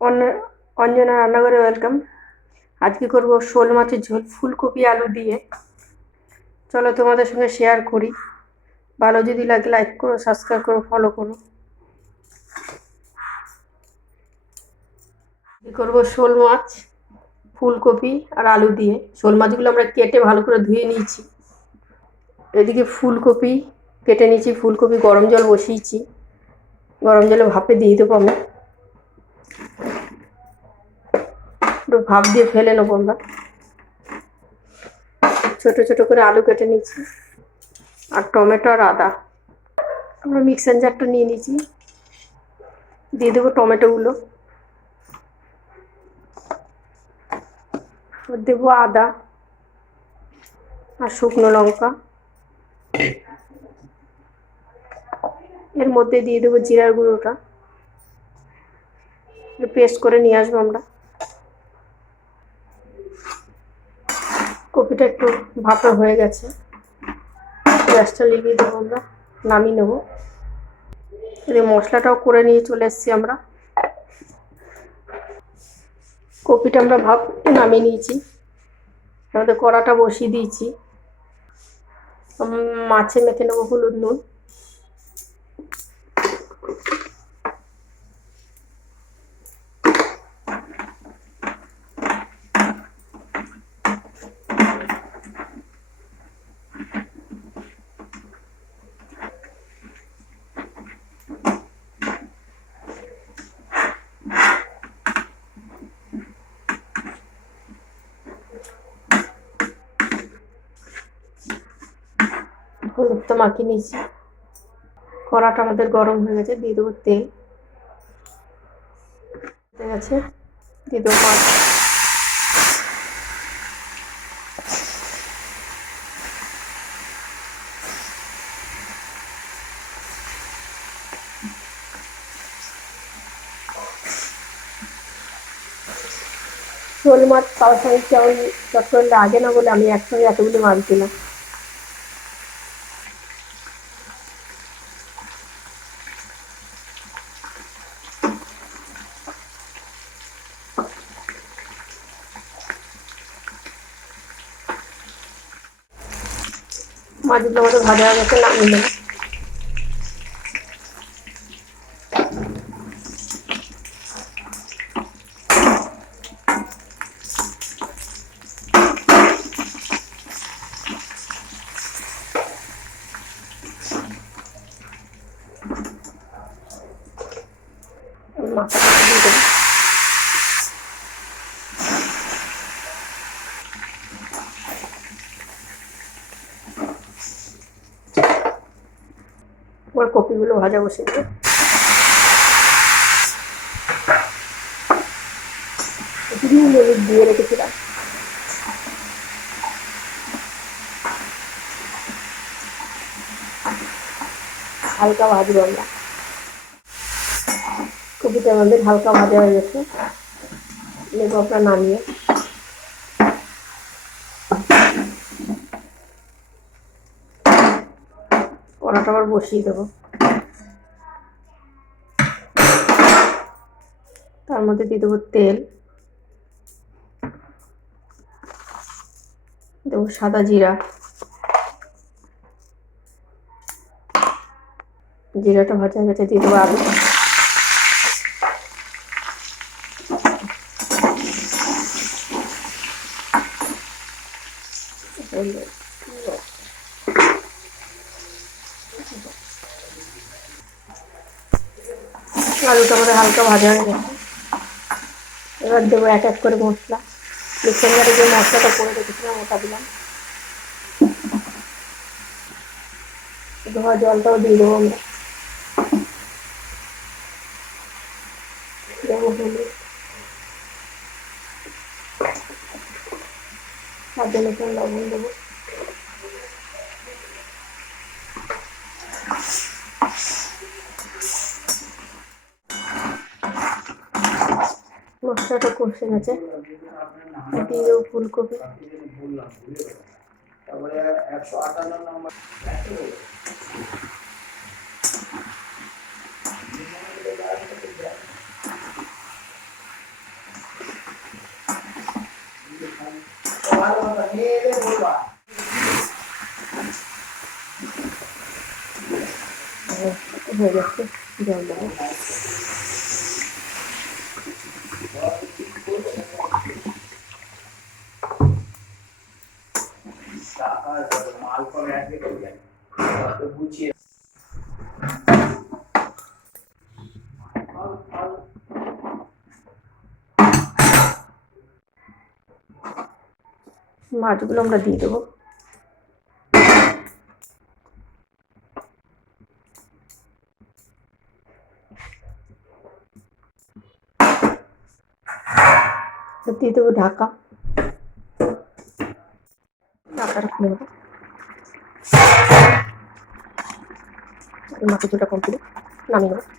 অন্য- অঞ্জনা রান্নাঘরে ওয়েলকাম। আজকে করব শোল মাছের ঝোল ফুলকপি আলু দিয়ে। চলো তোমাদের সঙ্গে শেয়ার করি। ভালো যদি লাগে লাইক করো, সাবস্ক্রাইব করো, ফলো করো। করব শোল মাছ ফুলকপি আর আলু দিয়ে। শোল মাছগুলো আমরা কেটে ভালো করে ধুয়ে নিয়েছি। এদিকে ফুলকপি কেটে নিয়েছি, ফুলকপি গরম জল বসিয়েছি, গরম জলে ভাপে দিয়ে দেবো আমি। একটু ভাপ দিয়ে ফেলে নেবো আমরা। ছোট ছোট করে আলু কেটে নিয়েছি আর টমেটো আর আদা আমরা মিক্সার জারটা নিয়ে নিয়েছি। দিয়ে দেবো টমেটোগুলো, দেবো আদা আর শুকনো লঙ্কা। এর মধ্যে দিয়ে দেবো জিরার গুঁড়োটা, পেস্ট করে নিয়ে আসবো আমরা। কপিটা একটু ভাপা হয়ে গেছে, গ্যাসটা লিভিয়ে দেবো আমরা, নামিয়ে নেবো। এই মশলাটাও করে নিয়ে চলে এসেছি আমরা। কপিটা আমরা ভাপ নামিয়ে নিয়েছি, আমাদের কড়াটা বসিয়ে দিয়েছি। মাছে মেখে নেবো হলুদ নুন। হলুদটা মাখিয়ে নিয়েছি। কড়াটা আমাদের গরম হয়ে গেছে, দিয়ে দেবো তেল। হয়ে গেছে, দিয়ে দেবো মাছ। শোল মাছ পাওয়ার সঙ্গে কেমন চট্টগ্রাম লাগে না বলে আমি একসঙ্গে এতগুলি মাছ দিলাম। মাছগুলো আমাদের ভাজা হয়ে গেছে, নামিয়ে নেবো। মাথাটা দিয়ে দেবো। এবার কপিগুলো ভাজা বসিয়ে দেবো। মিনিট দিয়ে রেখেছিলাম, হালকা ভাজবো আমরা। কপিটা আমাদের হালকা ভাজা হয়ে গেছে, নেবো আপনার নামিয়ে। কড়াটা আবার বসিয়ে দেবো, তার মধ্যে দিয়ে দেবো তেল, দেবো সাদা জিরা। জিরাটা ভাজা হয়ে গেছে, দিয়ে দেবো আলু। আলুটা আমাদের হালকা ভাজা হয়ে গেছে, এবার দেবো এক এক করে মশলা। মিক্সার জারে যে মশলাটা করে রেখেছিলাম ওটা দিলাম। ধোয়া জলটাও দিয়ে দেবো আমরা। দেবো হলুদ, স্বাদ অনুসারে লবণ দেবো। মশলাটা কষে গেছে, দিয়ে দেবো ফুলকপি। হয়ে যাচ্ছে, জল দেবো। মাছগুলো আমরা দিয়ে দেবো। দিয়ে দেবো ঢাকা, ঢাকাটা খুলে দেবো। মাছের ঝোলটা কমপ্লিট, নামিয়ে নেবো।